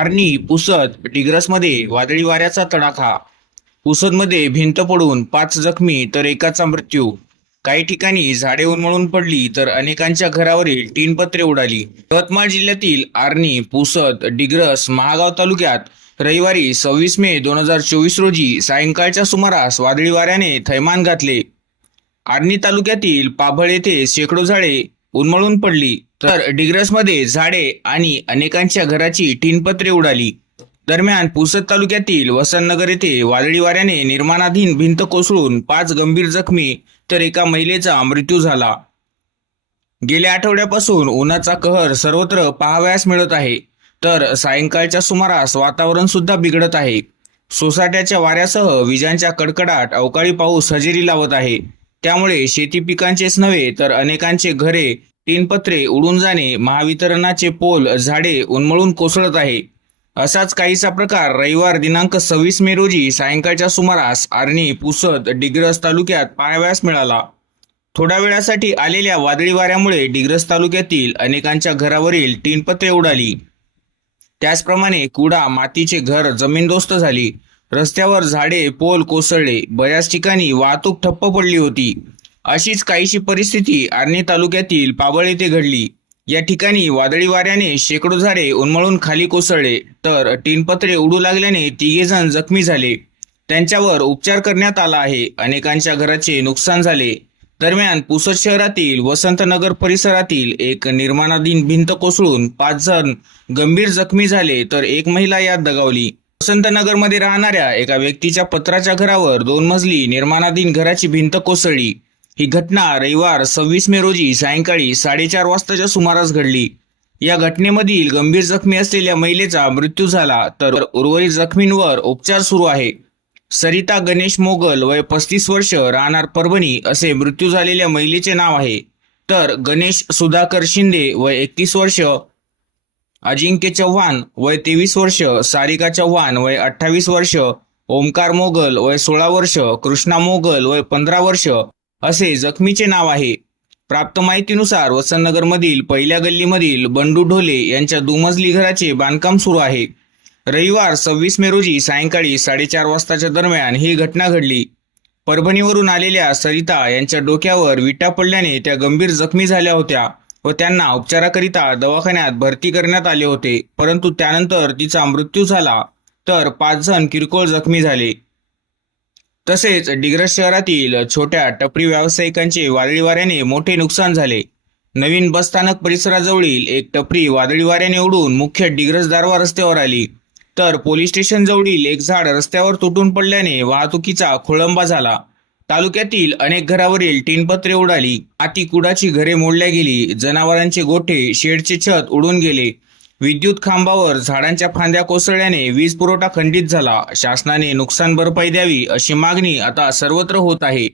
आर्णी पुसद डिग्रसमध्ये वादळी वाऱ्याचा तडाखा. पुसदमध्ये भिंत पडून पाच जखमी तर एकाचा मृत्यू. काही ठिकाणी झाडे उन्मळून पडली तर अनेकांच्या घरावरील टीनपत्रे उडाली. यवतमाळ जिल्ह्यातील आर्णी पुसद डिग्रस महागाव तालुक्यात रविवारी सव्वीस मे दोन हजार चोवीस रोजी सायंकाळच्या सुमारास वादळी वाऱ्याने थैमान घातले. आर्णी तालुक्यातील पाभळ येथे शेकडो झाडे उन्मळून पडली. तर डिग्रसमध्ये झाडे आणि अनेकांच्या घराची टिनपत्रे उडाली. दरम्यान पुसद तालुक्यातील वसंतनगर येथे वादळी वाऱ्याने निर्माणाधीन भिंत कोसळून पाच गंभीर जखमी तर एका महिलेचा मृत्यू झाला. गेल्या आठवड्यापासून उन्हाचा कहर सर्वत्र पाहावयास मिळत आहे. तर सायंकाळच्या सुमारास वातावरण सुद्धा बिघडत आहे. सोसाट्याच्या वाऱ्यासह विजांच्या कडकडाट अवकाळी पाऊस हजेरी लावत आहे. त्यामुळे शेती पिकांचेच नव्हे तर अनेकांचे घरे टीनपत्रे उडून जाणे महावितरणाचे पोल झाडे उन्मळून कोसळत आहे. असाच काहीसा प्रकार रविवार दिनांक सव्वीस मे रोजी सायंकाळच्या सुमारास आर्णी पुसद डिग्रस तालुक्यात पाहाव्यास मिळाला. थोड्या वेळासाठी आलेल्या वादळी वाऱ्यामुळे डिग्रस तालुक्यातील अनेकांच्या घरावरील टीनपत्रे उडाली. त्याचप्रमाणे कुडा मातीचे घर जमीनदोस्त झाली. रस्त्यावर झाडे पोल कोसळले. बऱ्याच ठिकाणी वाहतूक ठप्प पडली होती. अशीच काहीशी परिस्थिती आर्णी तालुक्यातील पाबळ येथे घडली. या ठिकाणी वादळी वाऱ्याने शेकडो झाडे उन्मळून खाली कोसळले. तर टीनपत्रे उडू लागल्याने तिघेजण जखमी झाले. त्यांच्यावर उपचार करण्यात आला आहे. अनेकांच्या घराचे नुकसान झाले. दरम्यान पुसद शहरातील वसंतनगर परिसरातील एक निर्माणाधीन भिंत कोसळून पाच जण गंभीर जखमी झाले तर एक महिला यात दगावली. वसंतनगरमध्ये राहणाऱ्या एका व्यक्तीच्या पत्राच्या घरावर दोन मजली निर्माणाधीन घराची भिंत कोसळली. ही घटना रविवार सव्वीस मे रोजी सायंकाळी साडेचार वाजताच्या सुमारास घडली. या घटनेमधील गंभीर जखमी असलेल्या महिलेचा मृत्यू झाला तर उर्वरित जखमींवर उपचार सुरू आहे. सरिता गणेश मोगल वय पस्तीस वर्ष राहणार परभणी असे मृत्यू झालेल्या महिलेचे नाव आहे. तर गणेश सुधाकर शिंदे वय एकतीस वर्ष अजिंक्य चव्हाण वय तेवीस वर्ष सारिका चव्हाण वय अठ्ठावीस वर्ष ओमकार मोगल वय सोळा वर्ष कृष्णा मोगल वय पंधरा वर्ष असे जखमीचे नाव आहे. प्राप्त माहितीनुसार वसंतनगरमधील पहिल्या गल्लीमधील बंडू ढोले यांच्या दुमजली घराचे बांधकाम सुरू आहे. रविवार सव्वीस मे रोजी सायंकाळी साडेचार वाजताच्या दरम्यान ही घटना घडली. परभणीवरून आलेल्या सरिता यांच्या डोक्यावर विटा पडल्याने त्या गंभीर जखमी झाल्या होत्या. व त्यांना उपचाराकरिता दवाखान्यात भरती करण्यात आले होते. परंतु त्यानंतर तिचा मृत्यू झाला तर पाच जण किरकोळ जखमी झाले. तसेच डिग्रस शहरातील छोट्या टपरी व्यावसायिकांचे वादळी वाऱ्याने मोठे नुकसान झाले. नवीन बसस्थानक परिसराजवळील एक टपरी वादळी वाऱ्याने उडून मुख्य डिग्रस दारवा रस्त्यावर आली. तर पोलीस स्टेशन जवळील एक झाड रस्त्यावर तुटून पडल्याने वाहतुकीचा खोळंबा झाला. तालुक्यातील अनेक घरावरील टीनपत्रे उडाली. आती कुडाची घरे मोडल्या गेली. जनावरांचे गोठे शेडचे छत उडून गेले. विद्युत खांबावर झाडांच्या फांद्या कोसळल्याने वीज पुरवठा खंडित झाला. शासनाने नुकसान भरपाई द्यावी अशी मागणी आता सर्वत्र होत आहे.